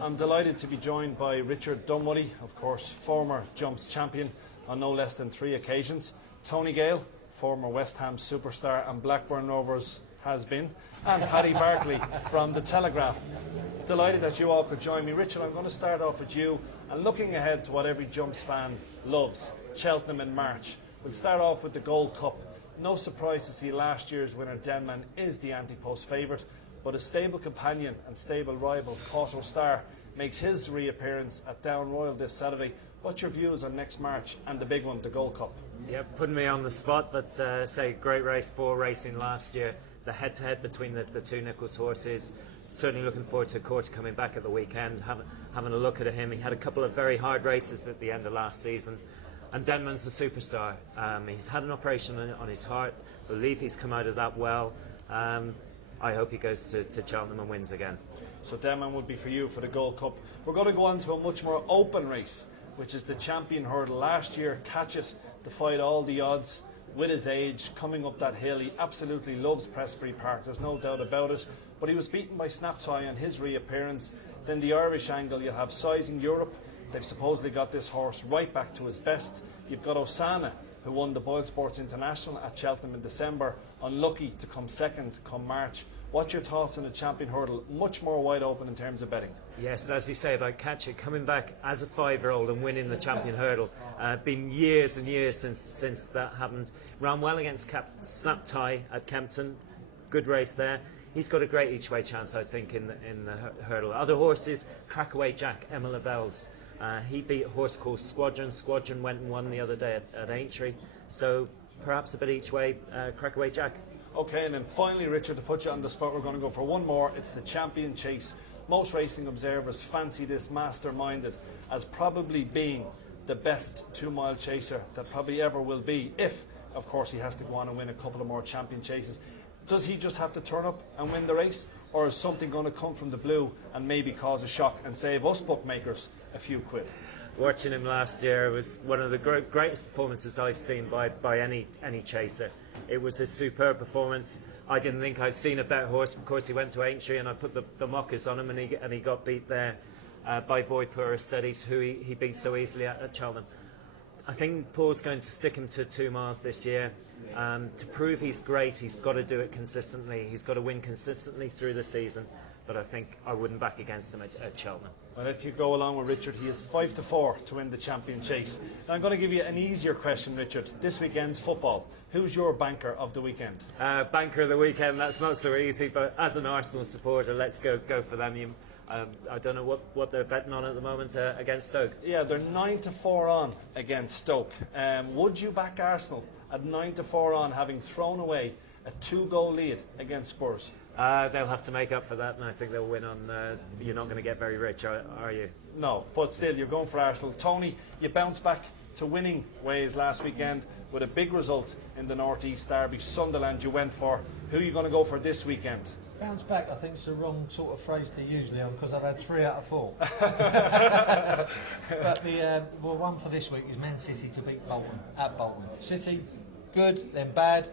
I'm delighted to be joined by Richard Dunwoody, of course, former jumps champion on no less than 3 occasions. Tony Gale, former West Ham superstar and Blackburn Rovers has-been, and Paddy Barclay from The Telegraph. Delighted that you all could join me. Richard, I'm going to start off with you, and looking ahead to what every jumps fan loves, Cheltenham in March. We'll start off with the Gold Cup. No surprise to see last year's winner Denman is the anti-post favourite, but a stable companion and stable rival, Cauto Star, makes his reappearance at Down Royal this Saturday. What's your views on next March and the big one, the Gold Cup? Yeah, putting me on the spot, but say great race for racing last year. The head-to-head between the two Nichols horses. Certainly looking forward to Cauto coming back at the weekend, having a look at him. He had a couple of very hard races at the end of last season. And Denman's the superstar. He's had an operation on his heart. I believe he's come out of that well. I hope he goes to Cheltenham and wins again. So Denman would be for you for the Gold Cup. We're going to go on to a much more open race, which is the Champion Hurdle. Last year, Catchett defied all the odds with his age, coming up that hill. He absolutely loves Prestbury Park, there's no doubt about it. But he was beaten by Snaptie on his reappearance. Then the Irish angle, you'll have Sizing Europe. They've supposedly got this horse right back to his best. You've got Osana, who won the Boylesports International at Cheltenham in December, unlucky to come second come March. What's your thoughts on the Champion Hurdle? Much more wide open in terms of betting. Yes, as you say about Catchett coming back as a 5-year-old and winning the Champion Hurdle. Been years and years since that happened. Ran well against Snaptie at Kempton. Good race there. He's got a great each-way chance, I think, in the hurdle. Other horses, Crackaway Jack, Emma Lavell's. He beat a horse called Squadron. Squadron went and won the other day at Aintree. So perhaps a bit each way, Crackaway Jack. Okay, and then finally, Richard, to put you on the spot, we're going to go for one more. It's the Champion Chase. Most racing observers fancy this masterminded as probably being the best 2-mile chaser that probably ever will be, if, of course, he has to go on and win a couple of more Champion Chases. Does he just have to turn up and win the race, or is something going to come from the blue and maybe cause a shock and save us bookmakers a few quid? Watching him last year was one of the greatest performances I've seen by any chaser. It was a superb performance. I didn't think I'd seen a better horse. Of course, he went to Aintree and I put the mockers on him, and he got beat there by Voipura Steadies, who he beat so easily at Cheltenham. I think Paul's going to stick him to 2 miles this year. To prove he's great, he's got to do it consistently. He's got to win consistently through the season. But I think I wouldn't back against him at Cheltenham. Well, if you go along with Richard, he is 5-4 to win the Champion Chase. Now I'm going to give you an easier question, Richard. This weekend's football. Who's your banker of the weekend? Banker of the weekend, that's not so easy, but as an Arsenal supporter, let's go for them. I don't know what they're betting on at the moment against Stoke. Yeah, they're 9-4 on against Stoke. Would you back Arsenal at 9-4 on, having thrown away a 2-goal lead against Spurs? They'll have to make up for that, and I think they'll win on... you're not going to get very rich, are you? No, but still, you're going for Arsenal. Tony, you bounced back to winning ways last weekend with a big result in the North East Derby. Sunderland you went for. Who are you going to go for this weekend? Bounce back, I think, is the wrong sort of phrase to use, Leon, because I've had 3 out of 4. But the one for this week is Man City to beat Bolton, at Bolton. City, good, then bad.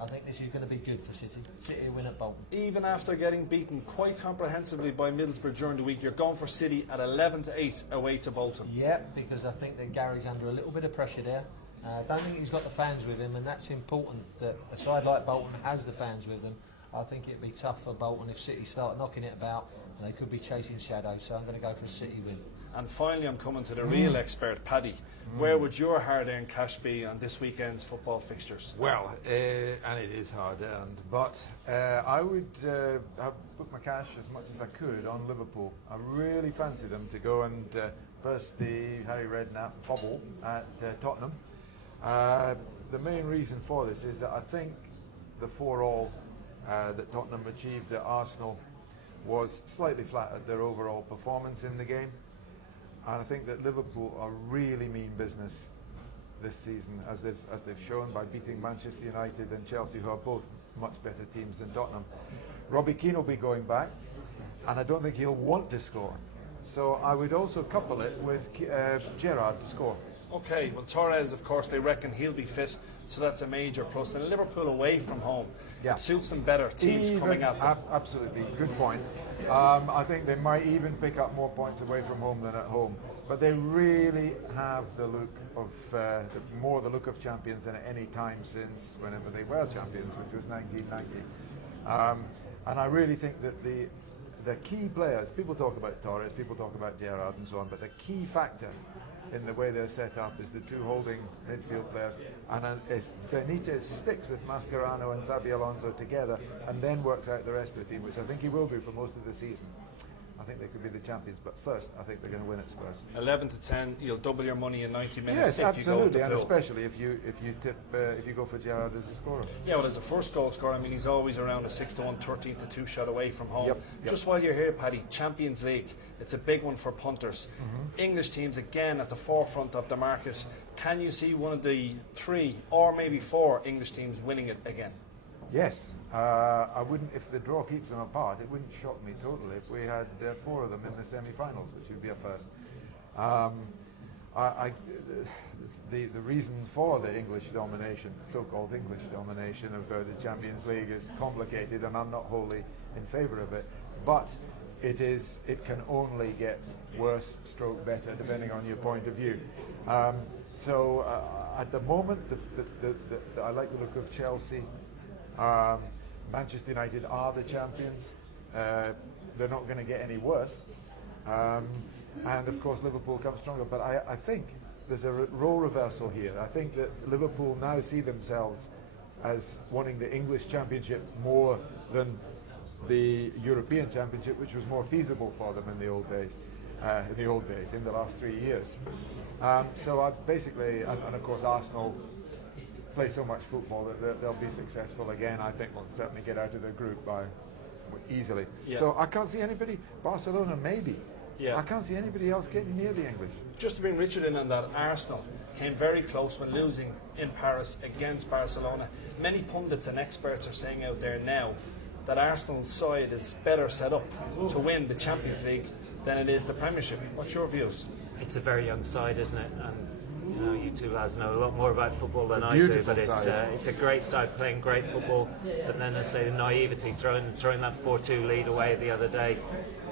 I think this is going to be good for City. City win at Bolton. Even after getting beaten quite comprehensively by Middlesbrough during the week, you're going for City at 11-8 away to Bolton. Yeah, because I think that Gary's under a little bit of pressure there. I don't think he's got the fans with him, and that's important, that a side like Bolton has the fans with them. I think it'd be tough for Bolton if City start knocking it about, and they could be chasing shadows, so I'm going to go for a City win. And finally, I'm coming to the real expert, Paddy. Where would your hard-earned cash be on this weekend's football fixtures? Well, and it is hard-earned, but I would put my cash as much as I could on Liverpool. I really fancy them to go and burst the Harry Redknapp bubble at Tottenham. The main reason for this is that I think the 4-all that Tottenham achieved at Arsenal was slightly flat at their overall performance in the game. And I think that Liverpool are really mean business this season, as they've shown by beating Manchester United and Chelsea, who are both much better teams than Tottenham. Robbie Keane will be going back, and I don't think he'll want to score. So I would also couple it with Gerrard to score. Okay, well, Torres, of course, they reckon he'll be fit, so that's a major plus. And Liverpool away from home, it suits them better, teams coming at them. Absolutely, good point. I think they might even pick up more points away from home than at home. But they really have the look of, more the look of champions than at any time since whenever they were champions, which was 1990. And I really think that the key players, people talk about Torres, people talk about Gerrard and so on, but the key factor in the way they're set up is the two holding midfield players. And if Benitez sticks with Mascherano and Xabi Alonso together and then works out the rest of the team, which I think he will do for most of the season, I think they could be the champions. But first, I think they're going to win at Spurs. 11 to 10, you'll double your money in 90 minutes. Yes, absolutely, and especially if you go for Gerrard as a scorer. Yeah, well, as a first goal scorer, I mean, he's always around a 6 to 1, 13 to 2 shot away from home. Yep. Just while you're here, Paddy, Champions League, it's a big one for punters. English teams again at the forefront of the market. Can you see one of the 3 or maybe 4 English teams winning it again? Yes. I wouldn't, if the draw keeps them apart, it wouldn't shock me totally if we had 4 of them in the semi-finals, which would be a first. The reason for the English domination, so-called English domination of the Champions League, is complicated, and I'm not wholly in favour of it. But it can only get worse, stroke better, depending on your point of view. So at the moment, I like the look of Chelsea. Manchester United are the champions. They're not going to get any worse. And of course Liverpool comes stronger. But I think there's a role reversal here. I think that Liverpool now see themselves as wanting the English Championship more than the European Championship, which was more feasible for them in the old days. In the last 3 years. So I basically, and of course Arsenal play so much football that they'll be successful again. I think we'll certainly get out of the group easily. Yeah. So I can't see anybody. Barcelona maybe. Yeah. I can't see anybody else getting near the English. Just to bring Richard in on that, Arsenal came very close when losing in Paris against Barcelona. Many pundits and experts are saying out there now that Arsenal's side is better set up to win the Champions League than it is the Premiership. What's your views? It's a very young side, isn't it? And you two lads know a lot more about football than I do, but it's a great side playing great football. But then, as I say, the naivety, throwing that 4-2 lead away the other day,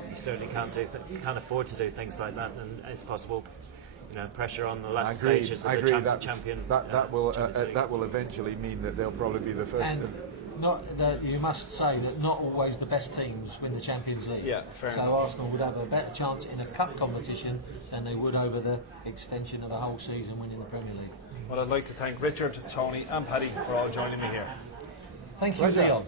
you certainly can't afford to do things like that, and it's possible. Pressure on the last stages of the champion. That will eventually mean that they'll probably be the first. You must say that not always the best teams win the Champions League. Yeah, fair enough. So Arsenal would have a better chance in a cup competition than they would over the extension of a whole season winning the Premier League. Well, I'd like to thank Richard, Tony and Paddy for all joining me here. Thank you, Leon.